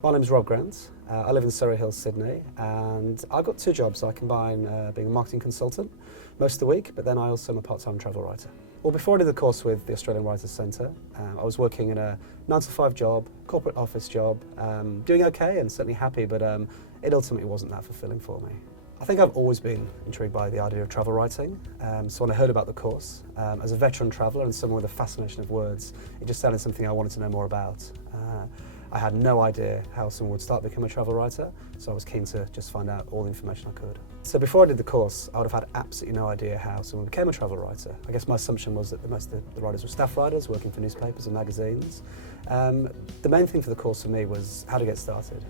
My name is Rob Grant. I live in Surrey Hills, Sydney, and I've got two jobs. I combine being a marketing consultant most of the week, but then I also am a part-time travel writer. Well, before I did the course with the Australian Writers Centre, I was working in a 9-to-5 job, corporate office job, doing okay and certainly happy, but it ultimately wasn't that fulfilling for me. I think I've always been intrigued by the idea of travel writing, so when I heard about the course, as a veteran traveller and someone with a fascination of words, it just sounded something I wanted to know more about. I had no idea how someone would start becoming a travel writer, so I was keen to just find out all the information I could. So before I did the course, I would have had absolutely no idea how someone became a travel writer. I guess my assumption was that most of the writers were staff writers working for newspapers and magazines. The main thing for the course for me was how to get started.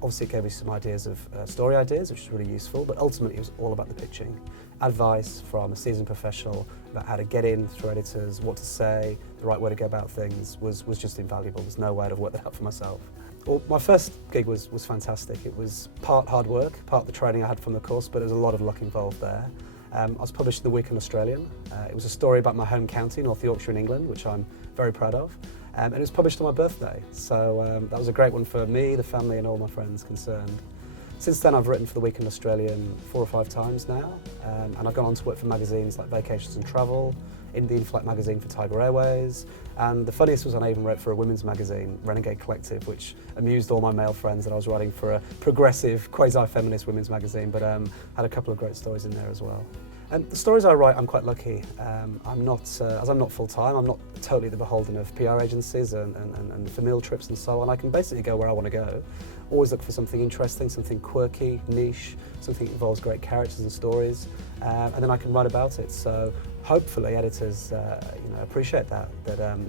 Obviously it gave me some ideas of story ideas, which was really useful, but ultimately it was all about the pitching. Advice from a seasoned professional about how to get in through editors, what to say, the right way to go about things was just invaluable. There's no way I'd have worked that out for myself. Well, my first gig was fantastic. It was part hard work, part the training I had from the course, but there was a lot of luck involved there. I was published in the Week in Australian. It was a story about my home county, North Yorkshire in England, which I'm very proud of. And it was published on my birthday, so that was a great one for me, the family and all my friends concerned. Since then I've written for the Week in Australian 4 or 5 times now, and I've gone on to work for magazines like Vacations and Travel, in the in-flight magazine for Tiger Airways, and the funniest was I even wrote for a women's magazine, Renegade Collective, which amused all my male friends that I was writing for a progressive, quasi-feminist women's magazine, but had a couple of great stories in there as well. The stories I write, I'm quite lucky. I'm not, as I'm not full-time, I'm not totally the beholden of PR agencies and familial trips and so on. I can basically go where I want to go. Always look for something interesting, something quirky, niche, something that involves great characters and stories, and then I can write about it. So hopefully editors appreciate that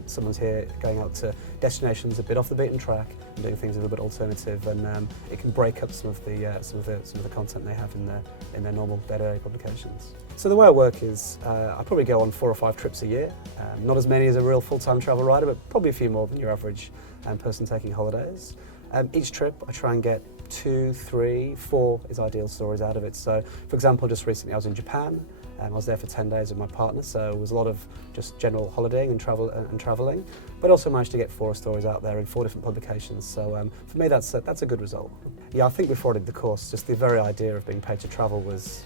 someone's here going out to destinations a bit off the beaten track and doing things a little bit alternative, and it can break up some of the content they have in their normal day-to-day publications. So the way I work is I probably go on 4 or 5 trips a year, not as many as a real full-time travel writer, but probably a few more than your average person taking holidays. Each trip I try and get 2, 3, 4 is ideal stories out of it. So for example, just recently I was in Japan. I was there for 10 days with my partner, so it was a lot of just general holidaying and travelling, but also managed to get 4 stories out there in 4 different publications. So for me, that's a good result. Yeah, I think before I did the course, just the very idea of being paid to travel was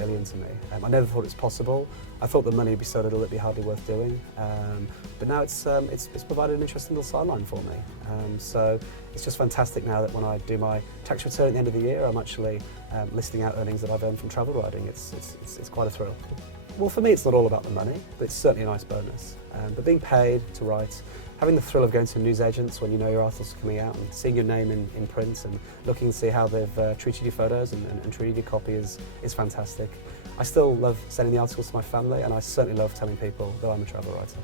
alien to me. I never thought it was possible. I thought the money would be so little it'd be hardly worth doing. But now it's provided an interesting little sideline for me. So it's just fantastic now that when I do my tax return at the end of the year, I'm actually listing out earnings that I've earned from travel writing. It's quite a thrill. Well, for me, it's not all about the money, but it's certainly a nice bonus. But being paid to write, having the thrill of going to newsagents when you know your articles are coming out and seeing your name in print and looking to see how they've treated your photos and treated your copy is fantastic. I still love sending the articles to my family, and I certainly love telling people that I'm a travel writer.